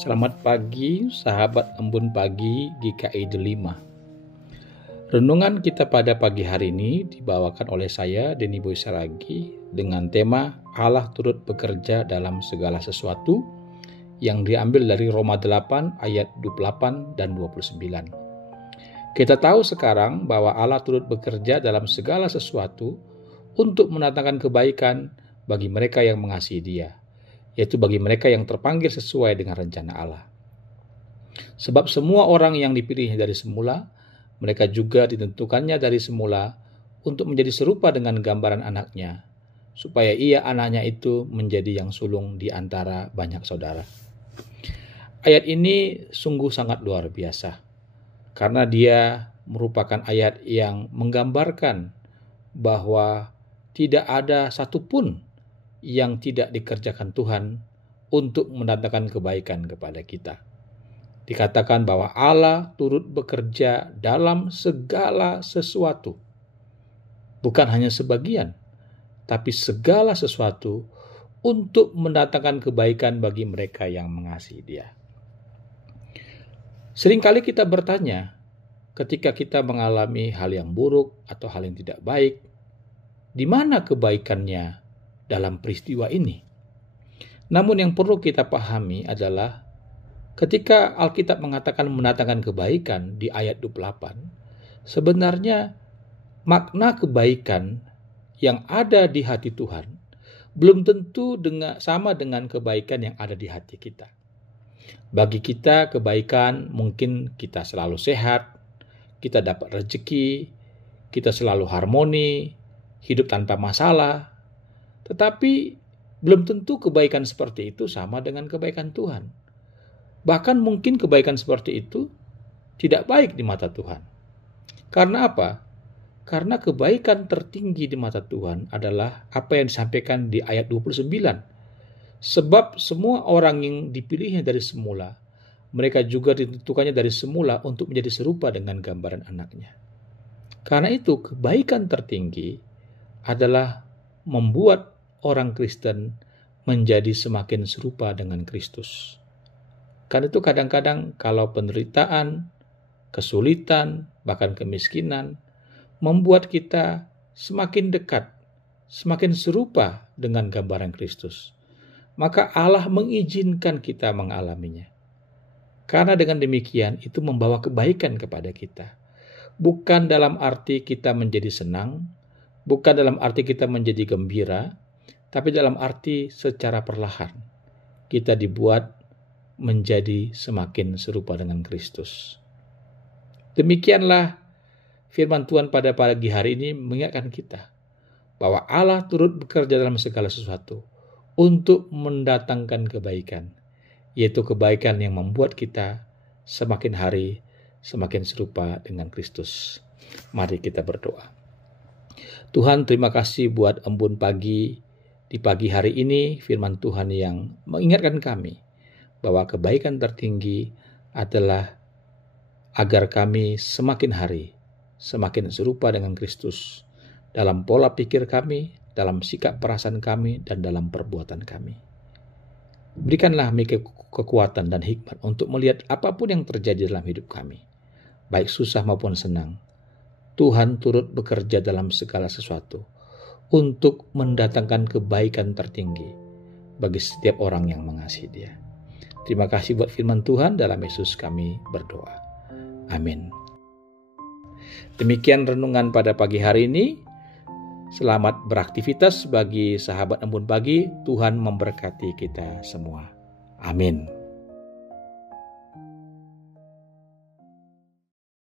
Selamat pagi, sahabat Embun Pagi GKI Delima. Renungan kita pada pagi hari ini dibawakan oleh saya, Denny Boy Saragi, dengan tema Allah turut bekerja dalam segala sesuatu, yang diambil dari Roma 8 ayat 28 dan 29. Kita tahu sekarang bahwa Allah turut bekerja dalam segala sesuatu untuk mendatangkan kebaikan bagi mereka yang mengasihi Dia, yaitu bagi mereka yang terpanggil sesuai dengan rencana Allah. Sebab semua orang yang dipilihnya dari semula, mereka juga ditentukannya dari semula untuk menjadi serupa dengan gambaran anaknya, supaya ia anaknya itu menjadi yang sulung di antara banyak saudara. Ayat ini sungguh sangat luar biasa, karena dia merupakan ayat yang menggambarkan bahwa tidak ada satupun yang tidak dikerjakan Tuhan untuk mendatangkan kebaikan kepada kita. Dikatakan bahwa Allah turut bekerja dalam segala sesuatu. Bukan hanya sebagian, tapi segala sesuatu untuk mendatangkan kebaikan bagi mereka yang mengasihi Dia. Seringkali kita bertanya, ketika kita mengalami hal yang buruk atau hal yang tidak baik, di mana kebaikannya dalam peristiwa ini? Namun yang perlu kita pahami adalah ketika Alkitab mengatakan mendatangkan kebaikan di ayat 28, sebenarnya makna kebaikan yang ada di hati Tuhan belum tentu sama dengan kebaikan yang ada di hati kita. Bagi kita kebaikan mungkin kita selalu sehat, kita dapat rezeki, kita selalu harmoni, hidup tanpa masalah. Tetapi belum tentu kebaikan seperti itu sama dengan kebaikan Tuhan. Bahkan mungkin kebaikan seperti itu tidak baik di mata Tuhan. Karena apa? Karena kebaikan tertinggi di mata Tuhan adalah apa yang disampaikan di ayat 29. Sebab semua orang yang dipilihnya dari semula, mereka juga ditentukannya dari semula untuk menjadi serupa dengan gambaran anaknya. Karena itu kebaikan tertinggi adalah membuat orang Kristen menjadi semakin serupa dengan Kristus. Karena itu kadang-kadang kalau penderitaan, kesulitan, bahkan kemiskinan membuat kita semakin dekat, semakin serupa dengan gambaran Kristus, maka Allah mengizinkan kita mengalaminya. Karena dengan demikian itu membawa kebaikan kepada kita. Bukan dalam arti kita menjadi senang, bukan dalam arti kita menjadi gembira, tapi dalam arti secara perlahan kita dibuat menjadi semakin serupa dengan Kristus. Demikianlah firman Tuhan pada pagi hari ini mengingatkan kita bahwa Allah turut bekerja dalam segala sesuatu untuk mendatangkan kebaikan, yaitu kebaikan yang membuat kita semakin hari semakin serupa dengan Kristus. Mari kita berdoa. Tuhan, terima kasih buat embun pagi. Di pagi hari ini firman Tuhan yang mengingatkan kami bahwa kebaikan tertinggi adalah agar kami semakin hari semakin serupa dengan Kristus dalam pola pikir kami, dalam sikap perasaan kami, dan dalam perbuatan kami. Berikanlah kami kekuatan dan hikmat untuk melihat apapun yang terjadi dalam hidup kami, baik susah maupun senang. Tuhan turut bekerja dalam segala sesuatu untuk mendatangkan kebaikan tertinggi bagi setiap orang yang mengasihi Dia. Terima kasih buat firman Tuhan, dalam Yesus kami berdoa. Amin. Demikian renungan pada pagi hari ini. Selamat beraktivitas bagi sahabat embun pagi. Tuhan memberkati kita semua. Amin.